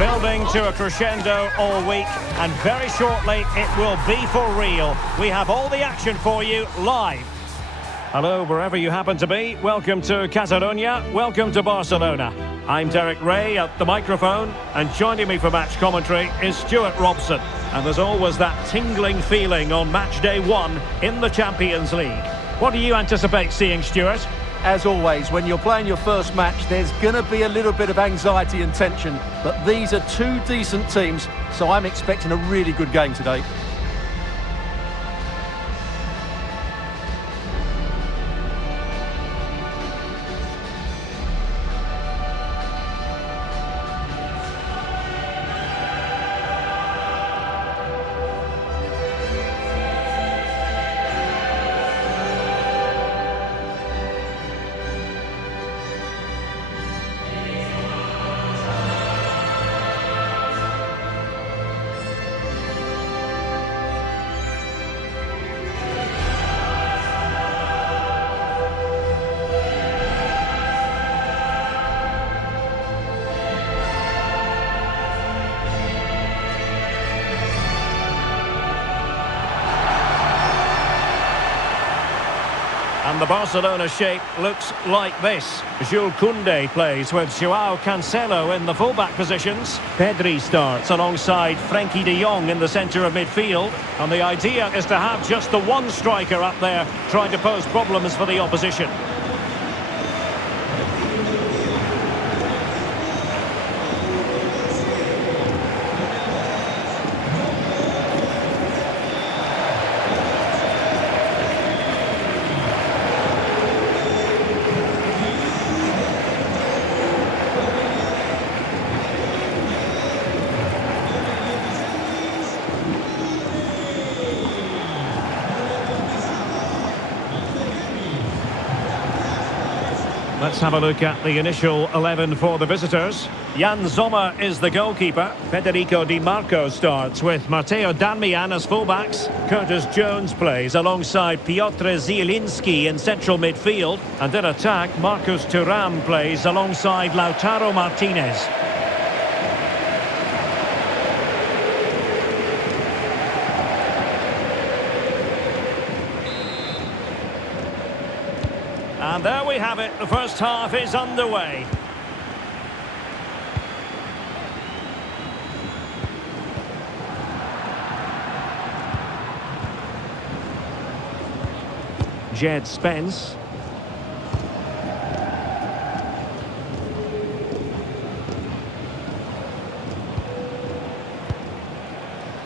Building to a crescendo all week, and very shortly it will be for real. We have all the action for you live. Hello, wherever you happen to be. Welcome to Catalonia. Welcome to Barcelona. I'm Derek Ray at the microphone, and joining me for match commentary is Stuart Robson. And there's always that tingling feeling on match day one in the Champions League. What do you anticipate seeing, Stuart? As always, when you're playing your first match, there's going to be a little bit of anxiety and tension. But these are two decent teams, so I'm expecting a really good game today. And the Barcelona shape looks like this. Jules Koundé plays with Joao Cancelo in the fullback positions. Pedri starts alongside Frenkie de Jong in the centre of midfield. And the idea is to have just the one striker up there trying to pose problems for the opposition. Let's have a look at the initial 11 for the visitors. Jan Sommer is the goalkeeper. Federico Di Marco starts with Matteo Darmian as fullbacks. Curtis Jones plays alongside Piotr Zielinski in central midfield. And in attack, Marcus Thuram plays alongside Lautaro Martinez. And there we have it, the first half is underway. Jed Spence.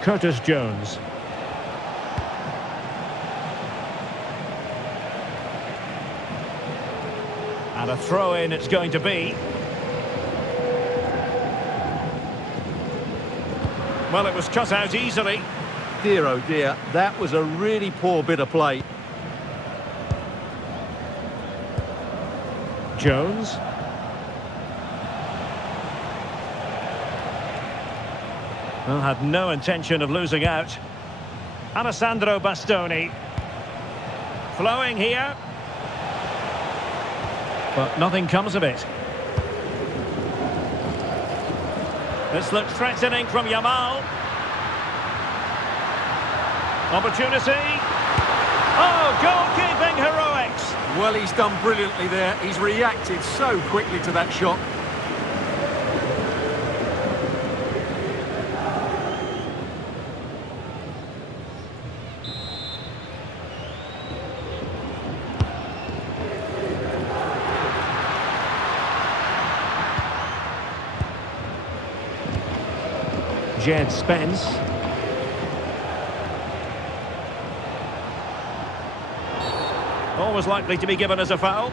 Curtis Jones. And a throw-in it's going to be. Well, it was cut out easily. Dear, oh dear, that was a really poor bit of play. Jones. Well, had no intention of losing out. Alessandro Bastoni. Flowing here. But nothing comes of it. This looks threatening from Yamal. Opportunity. Oh, goalkeeping heroics. Well, he's done brilliantly there. He's reacted so quickly to that shot. Jed Spence. Always likely to be given as a foul.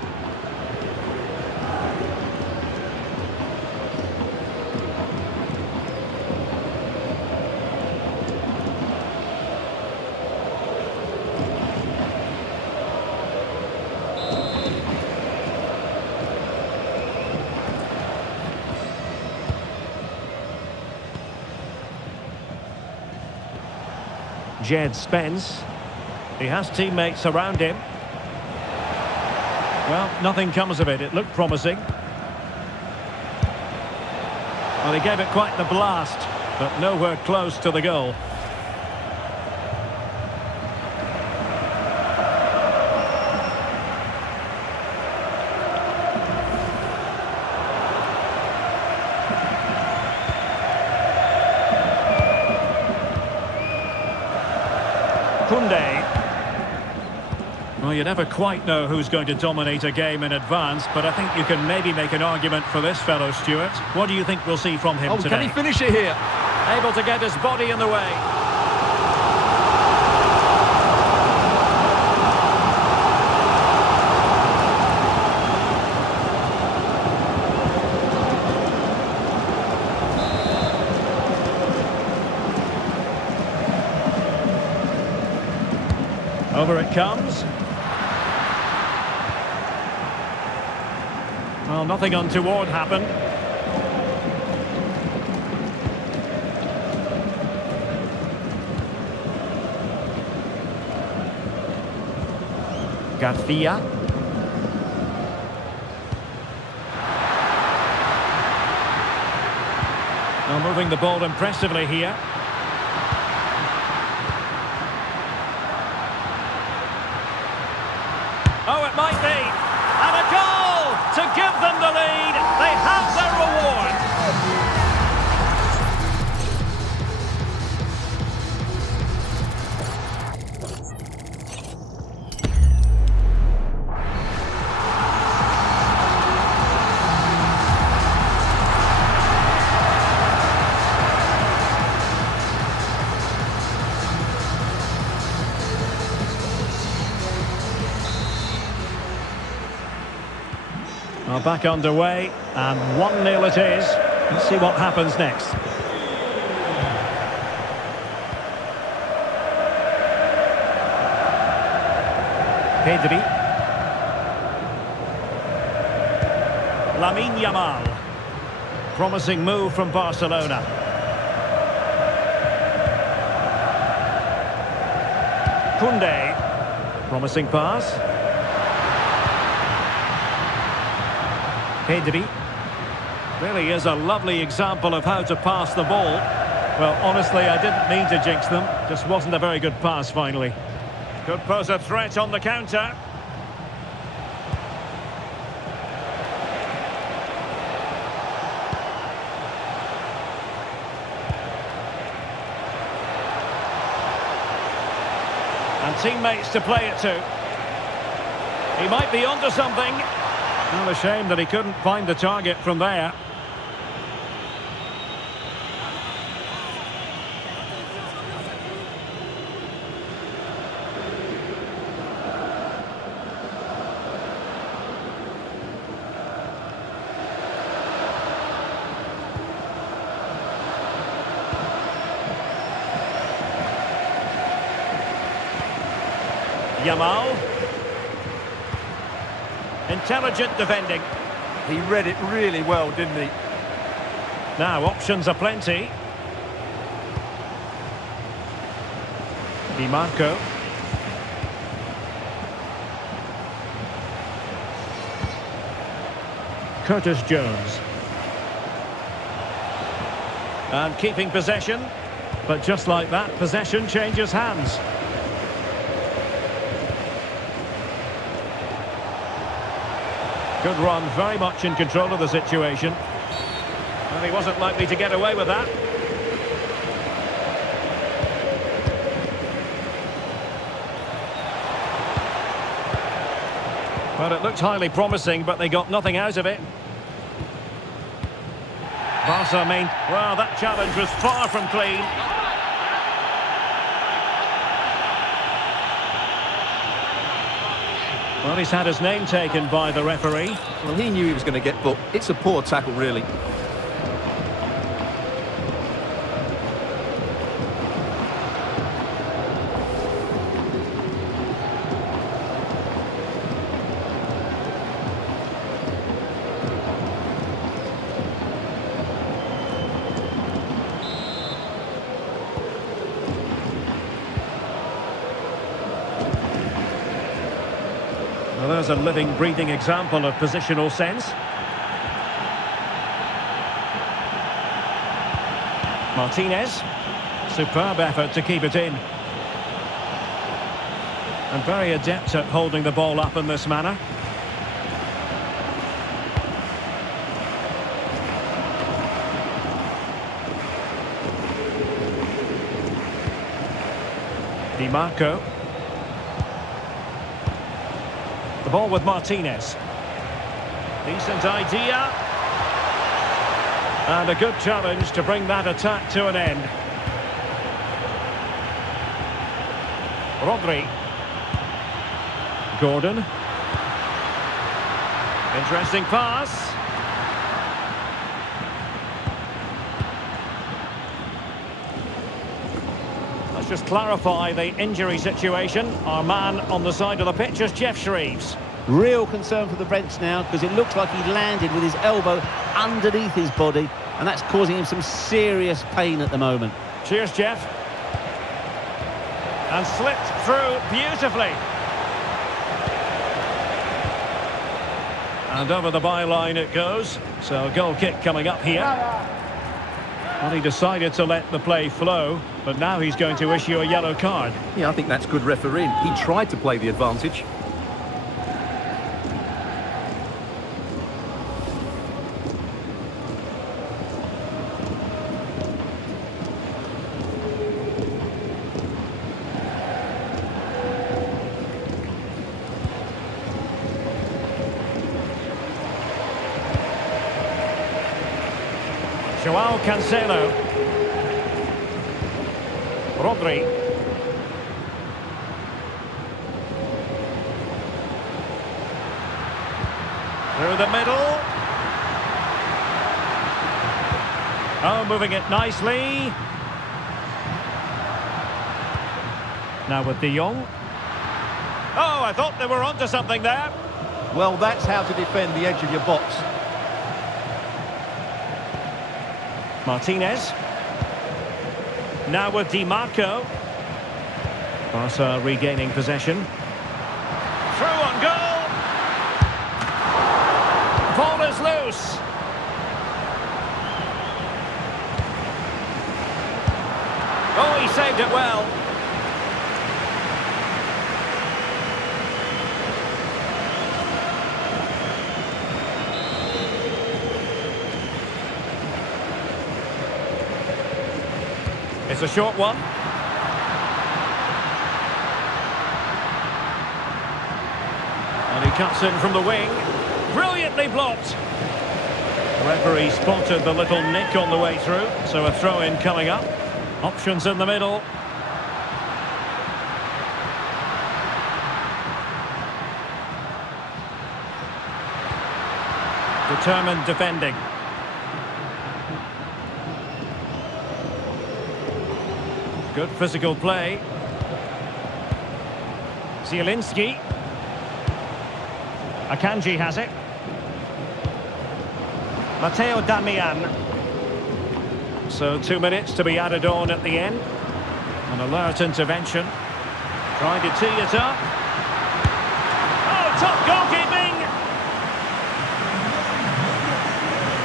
Jed Spence. He has teammates around him. Well, nothing comes of it. It looked promising. Well, he gave it quite the blast, but nowhere close to the goal. Well, you never quite know who's going to dominate a game in advance, but I think you can maybe make an argument for this fellow, Stuart. What do you think we'll see from him today? Can he finish it here? Able to get his body in the way. Over it comes. Well, nothing untoward happened. Garcia. Well, moving the ball impressively here. Oh, it might be. And a goal to give them the lead. They have their reward. Well, back underway, and 1-0 it is. Let's see what happens next. Pedri. Lamine Yamal. Promising move from Barcelona. Koundé. Promising pass. Pedri. Really is a lovely example of how to pass the ball. Well, honestly, I didn't mean to jinx them. Just wasn't a very good pass, finally. Could pose a threat on the counter. And teammates to play it to. He might be onto something. Well, a shame that he couldn't find the target from there. Yamal. Intelligent defending. He read it really well, didn't he? Now, options are plenty. Di Marco. Curtis Jones. And keeping possession. But just like that, possession changes hands. Good run, very much in control of the situation. And he wasn't likely to get away with that. Well, it looked highly promising, but they got nothing out of it. Barca well, that challenge was far from clean. Well, he's had his name taken by the referee. Well, he knew he was going to get booked. It's a poor tackle, really. Well, there's a living, breathing example of positional sense. Martinez. Superb effort to keep it in. And very adept at holding the ball up in this manner. Di Marco. The ball with Martinez. Decent idea. And a good challenge to bring that attack to an end. Rodri. Gordon. Interesting pass. Let's just clarify the injury situation. Our man on the side of the pitch is Jeff Shreves. Real concern for the bench now, because it looks like he landed with his elbow underneath his body, and that's causing him some serious pain at the moment. Cheers, Jeff. And slipped through beautifully. And over the byline it goes. So a goal kick coming up here. Well, he decided to let the play flow, but now he's going to issue a yellow card. Yeah, I think that's good refereeing. He tried to play the advantage. Joao Cancelo. Rodri. Through the middle. Oh, moving it nicely. Now with De Jong. Oh, I thought they were onto something there. Well, that's how to defend the edge of your box. Martinez. Now with Di Marco. Barca regaining possession. Through on goal. Ball is loose. Oh, he saved it well. It's a short one. And he cuts in from the wing. Brilliantly blocked. The referee spotted the little nick on the way through, so a throw-in coming up. Options in the middle. Determined defending. Good physical play. Zielinski. Akanji has it. Matteo Darmian. So 2 minutes to be added on at the end. An alert intervention. Trying to tee it up. Oh, top goalkeeping!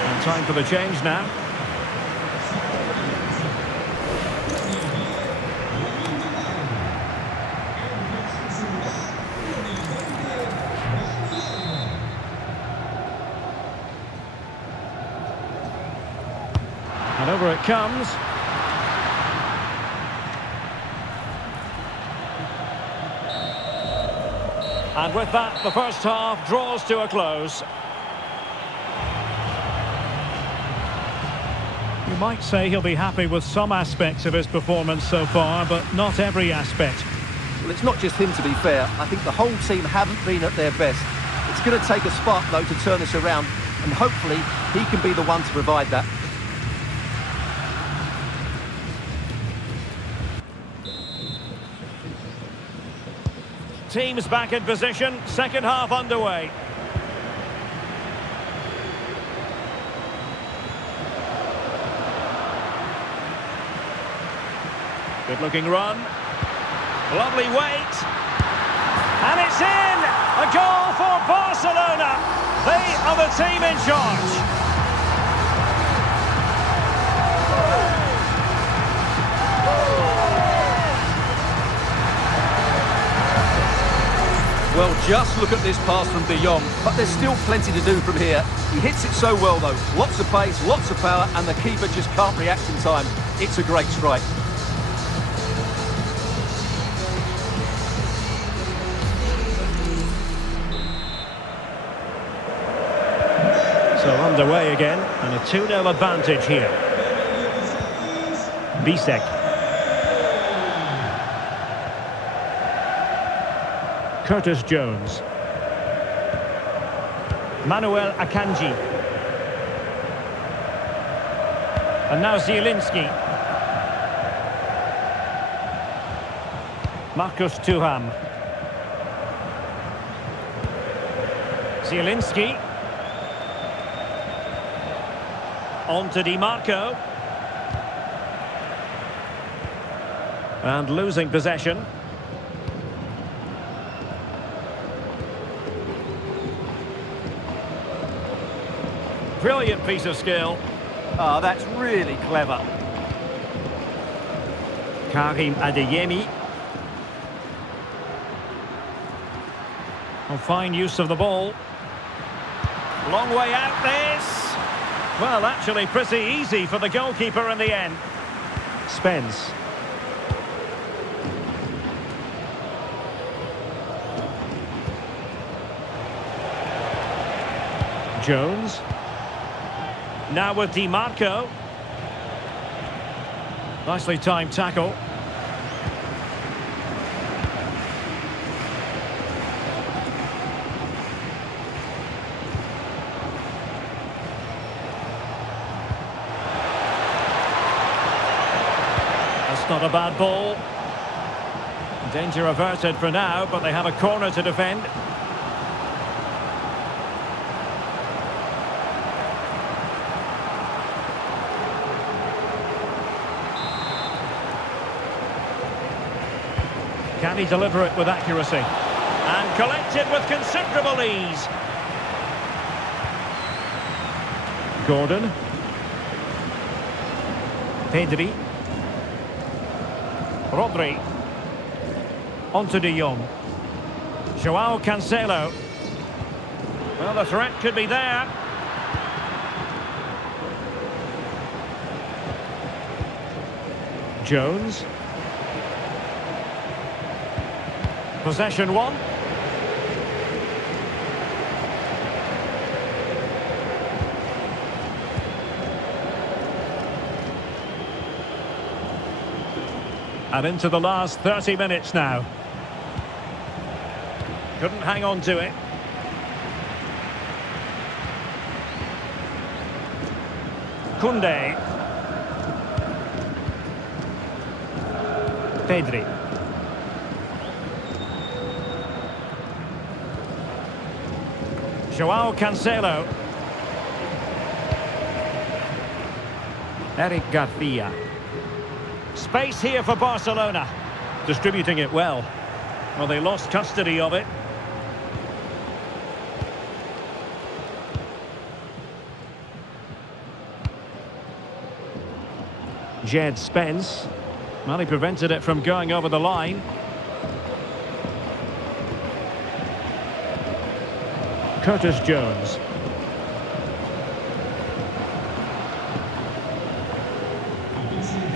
And time for the change now. And over it comes. And with that, the first half draws to a close. You might say he'll be happy with some aspects of his performance so far, but not every aspect. Well, it's not just him, to be fair. I think the whole team haven't been at their best. It's going to take a spark, though, to turn this around, and hopefully he can be the one to provide that. Teams back in position, second half underway. Good looking run. Lovely weight. And it's in! A goal for Barcelona. They are the team in charge. Just look at this pass from De Jong, but there's still plenty to do from here. He hits it so well though, lots of pace, lots of power, and the keeper just can't react in time. It's a great strike. So underway again, and a 2-0 advantage here. Bisek. Curtis Jones. Manuel Akanji. And now Zielinski. Marcus Thuram. Zielinski. On to Di Marco. And losing possession. Brilliant piece of skill. Ah, that's really clever. Karim Adeyemi. Oh, fine use of the ball. Long way out this. Well, actually pretty easy for the goalkeeper in the end. Spence. Jones. Now with Di Marco. Nicely timed tackle. That's not a bad ball. Danger averted for now, but they have a corner to defend. Can he deliver it with accuracy? And collected with considerable ease. Gordon. Pedri. Rodri. On to De Jong. Joao Cancelo. Well, the threat could be there. Jones. Possession one. And into the last 30 minutes now. Couldn't hang on to it. Koundé. Pedri. Joao Cancelo. Eric Garcia. Space here for Barcelona. Distributing it well. Well, they lost custody of it. Jed Spence. Well, he prevented it from going over the line. Curtis Jones.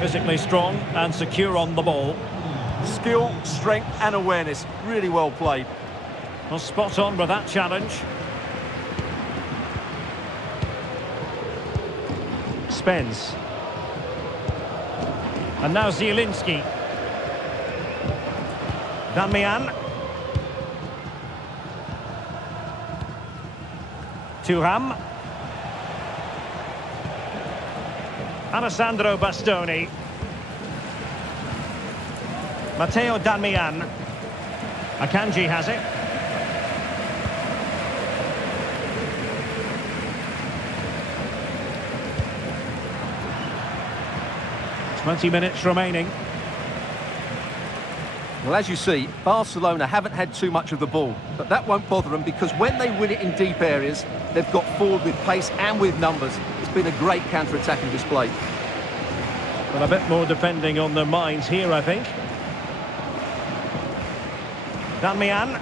Physically strong and secure on the ball. Skill, strength and awareness. Really well played. Well, spot on with that challenge. Spence. And now Zielinski. Damian. Thuram. Alessandro Bastoni. Matteo Damian. Akanji has it. "20 minutes remaining." Well, as you see, Barcelona haven't had too much of the ball, but that won't bother them because when they win it in deep areas, they've got forward with pace and with numbers. It's been a great counter-attacking display. Well, a bit more defending on their minds here, I think. Damian.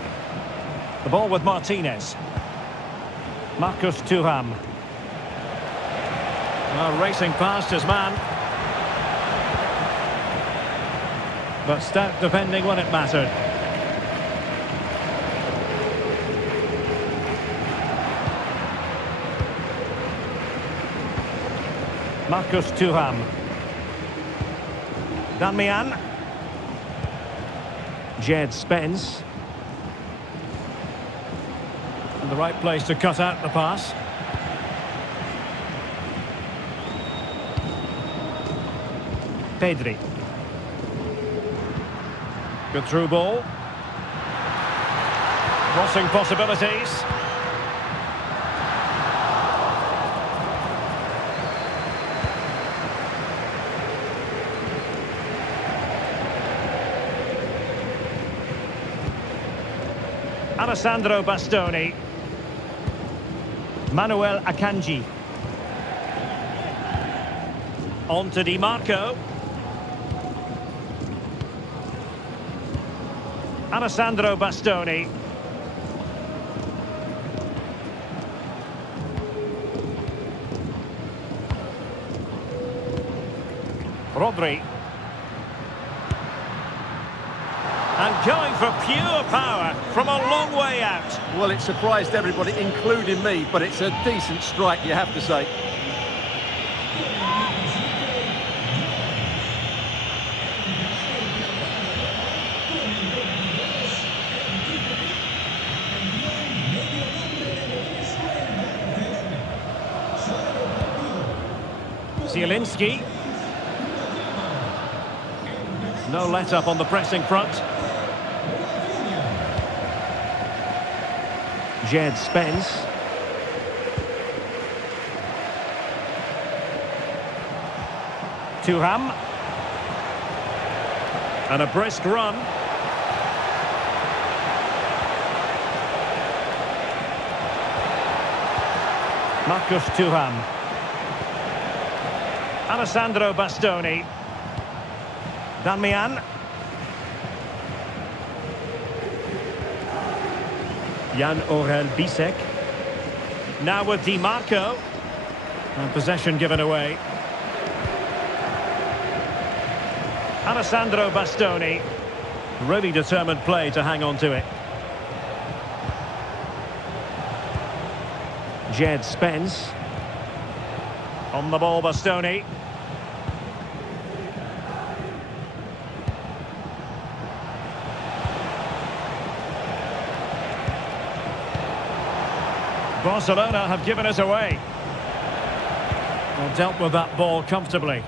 The ball with Martinez. Marcus Thuram. Well, racing past his man. But stout defending when it mattered. Marcus Thuram. Danmian. Spence. In the right place to cut out the pass. Pedri. Good through ball. Crossing possibilities. Alessandro Bastoni. Manuel Akanji. On to Di Marco. Alessandro Bastoni. Rodri. And going for pure power from a long way out. Well, it surprised everybody, including me, but it's a decent strike, you have to say. Zielinski. No let-up on the pressing front. Spence. Thuram. And a brisk run. Marcus Thuram. Alessandro Bastoni. Danmian. Jan-Orel Bisek. Now with Di Marco. And possession given away. Alessandro Bastoni. Really determined play to hang on to it. Spence. On the ball, Bastoni. Barcelona have given us away. Well, dealt with that ball comfortably.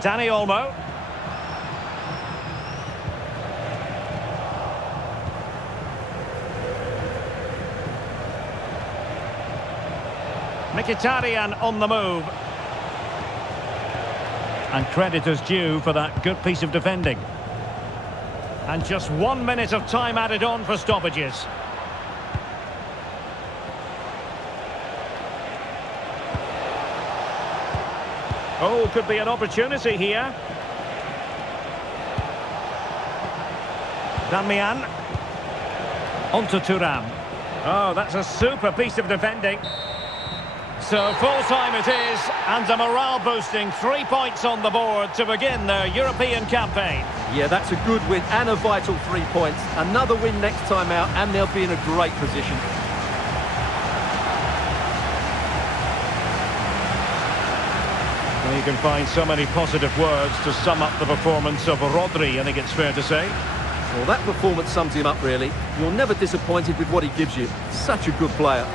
Dani Olmo. Mkhitaryan on the move. And credit is due for that good piece of defending. And just 1 minute of time added on for stoppages. Oh, could be an opportunity here. Danmian. On to Thuram. Oh, that's a super piece of defending. So full-time it is, and a morale-boosting 3 points on the board to begin their European campaign. Yeah, that's a good win and a vital 3 points. Another win next time out, and they'll be in a great position. Well, you can find so many positive words to sum up the performance of Rodri, I think it's fair to say. Well, that performance sums him up, really. You're never disappointed with what he gives you. Such a good player.